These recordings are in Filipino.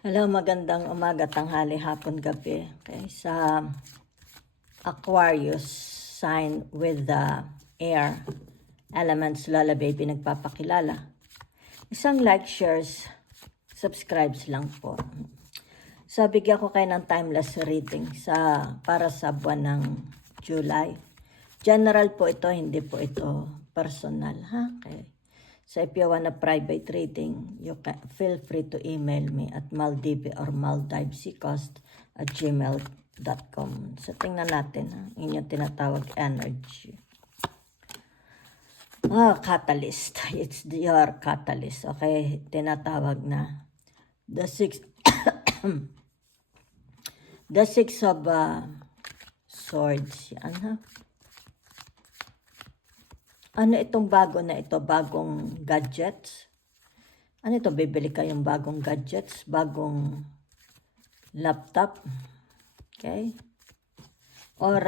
Hello, magandang umaga, tanghali, hapon, gabi. Okay, sa Aquarius sign with the air elements lullaby pinagpapakilala. Isang like, shares, subscribes lang po. So, bigyan ko kayo ng timeless reading para sa buwan ng July. General po ito, hindi po ito personal. Ha? Okay. So if you want a private reading, you can feel free to email me at maldive or maldivesicast@gmail.com. So tingnan natin ang inyong tinatawag energy. Catalyst. It's your catalyst. Okay, tinatawag na the six the six of swords. Yan ha. Ano itong bago na ito? Bagong gadgets? Ano ito? Bibili kayong bagong gadgets? Bagong laptop? Okay? Or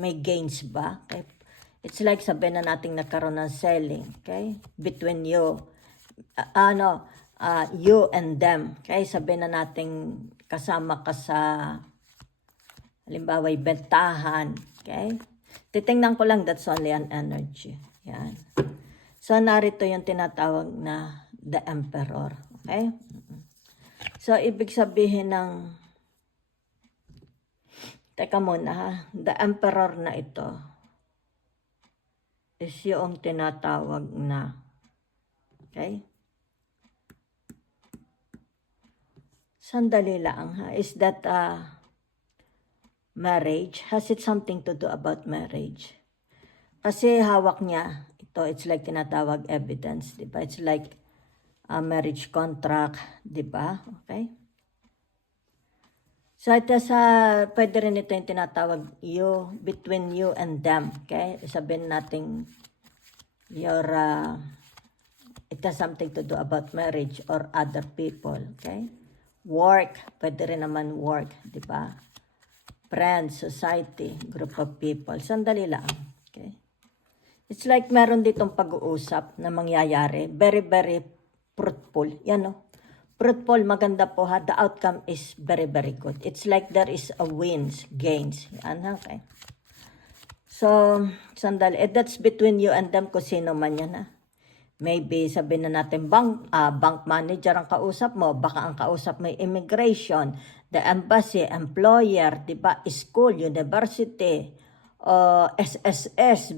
may gains ba? Okay? It's like sabihin na natin nagkaroon ng selling. Okay? Between you. You and them. Okay? Sabihin na natin kasama ka sa halimbawa, bentahan. Okay? Titingnan ko lang, that's only an energy. Yan. So, narito yung tinatawag na the emperor. Okay? So, ibig sabihin ng teka muna ha. The emperor na ito is yung tinatawag na okay? Sandali lang ha. Is that marriage? Has it something to do about marriage? Kasi hawak niya, ito, it's like tinatawag evidence, di ba? It's like a marriage contract, di ba? Okay? So, ito pwede rin ito yung tinatawag between you and them, okay? Sabihin natin, it has something to do about marriage or other people, okay? Work, pwede rin naman work, di ba? Friends, society, group of people. Sandali lang. Okay? It's like meron ditong pag-uusap na mangyayari. Very, very fruitful. Yan o. Fruitful, maganda po ha. The outcome is very, very good. It's like there is a wins, gains. Yan, okay? So, sandali. That's between you and them kung sino man yan ha. Maybe sabihin na natin bank manager ang kausap mo, baka ang kausap may immigration, the embassy, employer, di ba, school, university, SSS,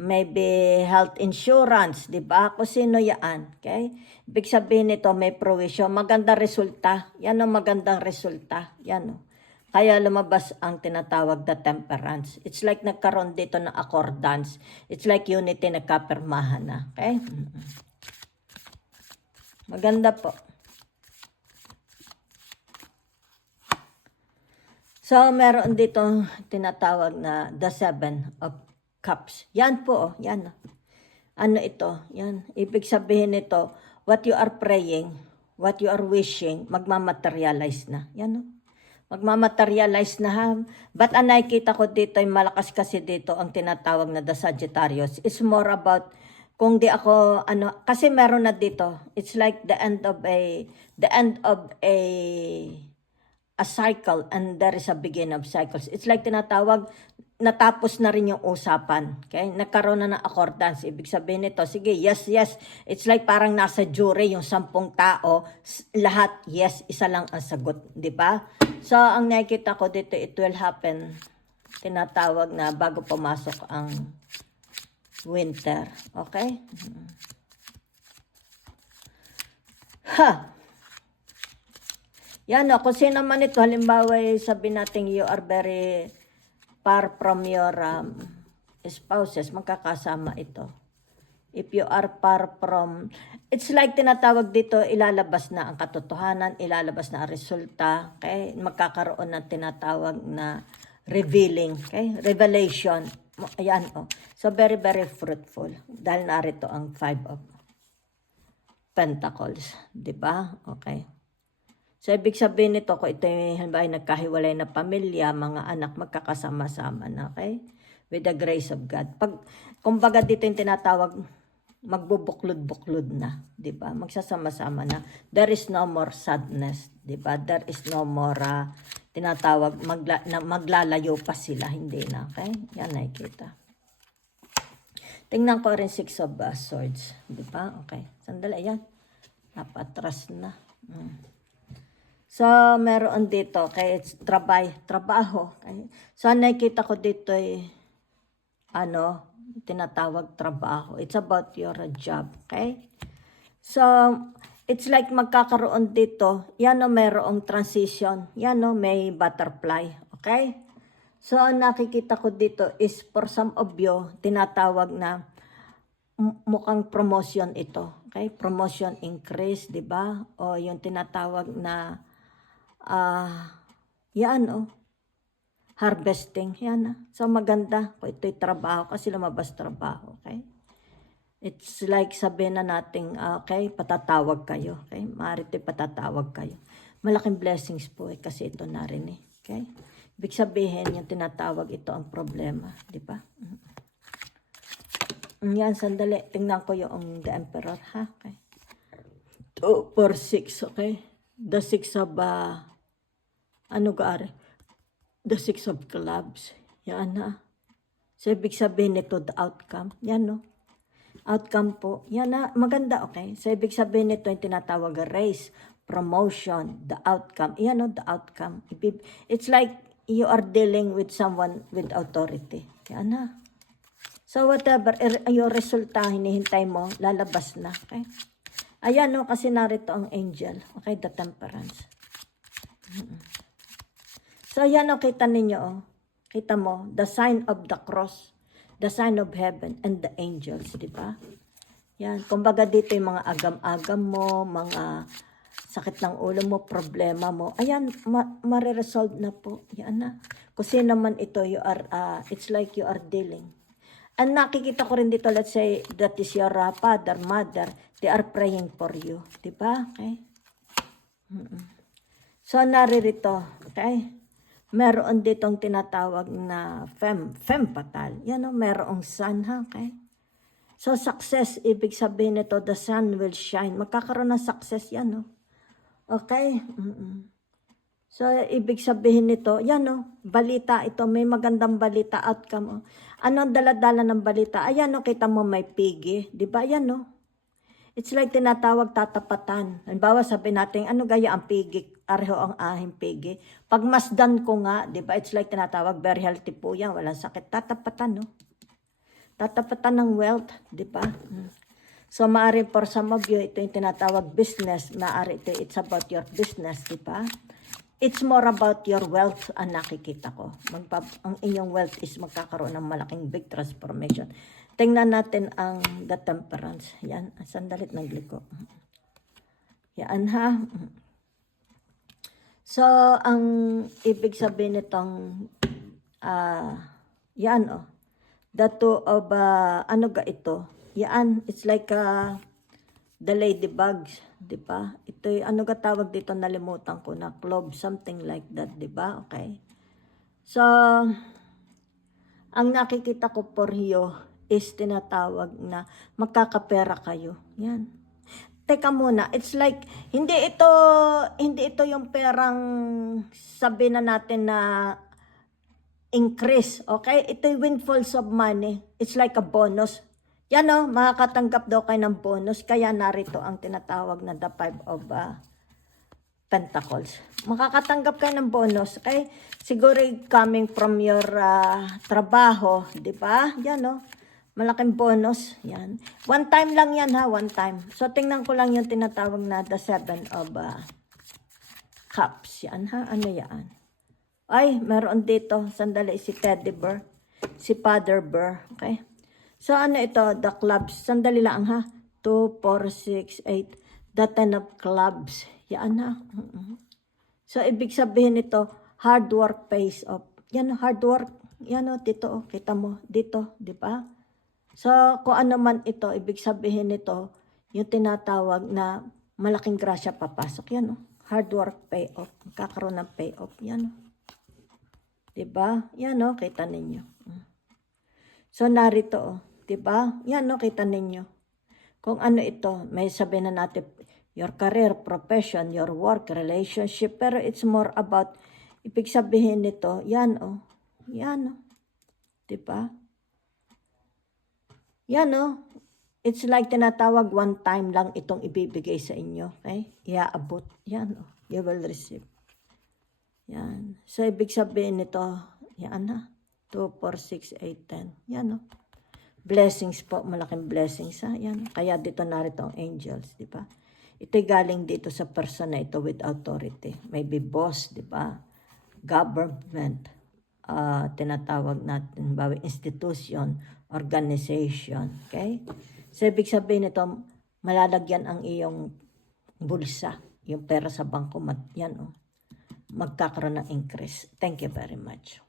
maybe health insurance, di ba, kung sino yan, okay? Ibig sabihin nito may provision, magandang resulta, yan ang magandang resulta, yan o. Kaya lumabas ang tinatawag na temperance. It's like nagkaroon dito ng accordance. It's like unity na kapirmahan na. Okay? Maganda po. So, meron dito tinatawag na the Seven of Cups. Yan po. Yan. Ano ito? Yan. Ibig sabihin nito, what you are praying, what you are wishing, magmamaterialize na. Yan o. Magmamaterialize na ha. But ang nakikita ko dito, yung malakas kasi dito, ang tinatawag na the Sagittarius. It's more about, kung di ako, kasi meron na dito. It's like the end of a cycle and there is a beginning of cycles. It's like tinatawag, natapos na rin yung usapan. Okay? Nagkaroon na ng accordance. Ibig sabihin nito, sige, yes, yes. It's like parang nasa jury, yung 10 tao, lahat yes, isa lang ang sagot. Di ba? So, ang nakikita ko dito, it will happen, tinatawag na bago pumasok ang winter. Okay? Ha! Yan o, kung sino man ito, halimbawa, sabi natin you are very far from your spouses, magkakasama ito. If you are far from, it's like tinatawag dito, ilalabas na ang katotohanan, ilalabas na ang resulta, okay? Magkakaroon ng tinatawag na revealing, okay? Revelation. Ayan, oh. So, very, very fruitful. Dahil narito ang 5 of Pentacles. Diba? Okay. So, ibig sabihin nito, kung ito yung halimbawa nagkahiwalay na pamilya, mga anak, magkakasama-sama na, okay? With the grace of God. Kumbaga dito yung tinatawag magbubuklod-buklod na, 'di ba? Magsasama-sama na. There is no more sadness, 'di ba? There is no more tinatawag maglalayo pa sila, hindi na, okay? Yan nakikita. Tingnan ko rin Six of Swords, 'di ba? Okay. Sandali yan. Napatras na. So, meron dito, okay, it's trabaho. Okay? So, nakikita ko dito tinatawag trabaho. It's about your job, okay? So, it's like magkakaroon dito, merong transition. May butterfly, okay? So, ang nakikita ko dito is for some of you, tinatawag na mukhang promotion ito. Okay? Promotion increase, di ba? O yung tinatawag na harvesting. Yan. So, maganda kung ito'y trabaho kasi lumabas trabaho. Okay? It's like sabihin na natin, okay, patatawag kayo. Okay? Maaari ito'y patatawag kayo. Malaking blessings po kasi ito na rin eh. Okay? Ibig sabihin, yung tinatawag ito ang problema. Di ba? Yan, sandali. Tingnan ko yung the emperor, ha? Okay. 2, 4, 6, okay? The 6 of, the 6 of clubs. Yan, ha? So, ibig sabihin nito, the outcome. Yan, no? Outcome po. Yan, ha? Maganda, okay? So, ibig sabihin nito, yung tinatawag race, promotion, the outcome. Yan, no? The outcome. It's like you are dealing with someone with authority. Yan, ha? So, whatever, yung resulta, hinihintay mo, lalabas na, okay? Ayan, no, kasi narito ang angel. Okay, the temperance. So, ayan, no, kita ninyo, oh. Kita mo, the sign of the cross, the sign of heaven, and the angels, di ba? Yan, kumbaga dito yung mga agam-agam mo, mga sakit ng ulo mo, problema mo. Ayan, mariresolve na po. Yan na. Kasi naman ito, it's like you are dealing. And nakikita ko rin dito, let's say, that is your father, mother, they are praying for you. Diba? Okay? So, naririto, okay? Meron ditong tinatawag na femme fatale. Yan o, merong sun, ha? Okay? So, success, ibig sabihin nito, the sun will shine. Magkakaroon ng success yan, no? Okay? So, ibig sabihin nito, yan o, balita ito, may magandang balita, outcome o. Ano ang daladala ng balita? Ayan o, kita mo may pigi. Diba? Ayan o. It's like tinatawag tatapatan. Halimbawa, sabi natin, ano gaya ang pigi? Areho ang ahing pigi. Pag masdan ko nga, diba? It's like tinatawag, very healthy po yan, walang sakit. Tatapatan, no? Tatapatan ng wealth, diba? So, maaari for some of you, ito yung tinatawag business. Maaari ito, it's about your business, diba? It's more about your wealth ang nakikita ko. Ang inyong wealth is magkakaroon ng malaking big transformation. Tingnan natin ang the temperance. Yan, sandalit nagliko. Yan ha. So, ang ibig sabihin nitong, yan o. The two of, ano ga ito? Yan, it's like the ladybugs, di ba? Ito, ano ga tawag dito, nalimutan ko na, clove, something like that, di ba? Okay. So, ang nakikita ko for you is tinatawag na magkakapera kayo. Yan. Teka muna, it's like, hindi ito yung perang sabi na natin na increase, okay? Ito yung windfalls of money. It's like a bonus. Yan o, makakatanggap daw kayo ng bonus. Kaya narito ang tinatawag na the 5 of Pentacles. Makakatanggap kayo ng bonus. Okay? Siguro coming from your trabaho. Diba? Yan o. Malaking bonus. Yan. One time lang yan ha. One time. So, tingnan ko lang yung tinatawag na the 7 of Cups. Yan ha. Ano yan? Ay, meron dito. Sandali si Teddy Bear. Si Father Bear. Okay? So, ano ito? The clubs. Sandali lang ha. 2, 4, 6, 8. The 10 of clubs. Yan ha. So, ibig sabihin ito, hard work pays off. Yan, hard work. Yan o, dito o. Kita mo. Dito. Di ba? So, kung ano man ito, ibig sabihin nito, yung tinatawag na malaking grasya papasok. Yan o. Hard work pay off. Kakaroon ng pay off. Yan o. Di ba? Yan o, kita ninyo. So, narito o. Diba? Yan, no? Kita ninyo. Kung ano ito, may sabihin na natin, your career, profession, your work, relationship, pero it's more about, ibig sabihin nito, yan o, diba? Yan o, it's like tinatawag one time lang itong ibibigay sa inyo, okay? Iaabot, yan o, you will receive. Yan, so ibig sabihin nito, yan na, 2, 4, 6, 8, 10, yan o. Blessings po, malaking blessings ha. Yan. Kaya dito narito ang angels, di ba? Ito'y galing dito sa person na ito with authority. Maybe boss, di ba? Government, tinatawag natin, bawi, institution, organization, okay? So, ibig sabihin nito, malalagyan ang iyong bulsa, yung pera sa bangko, yan, oh, magkakaroon ng increase. Thank you very much.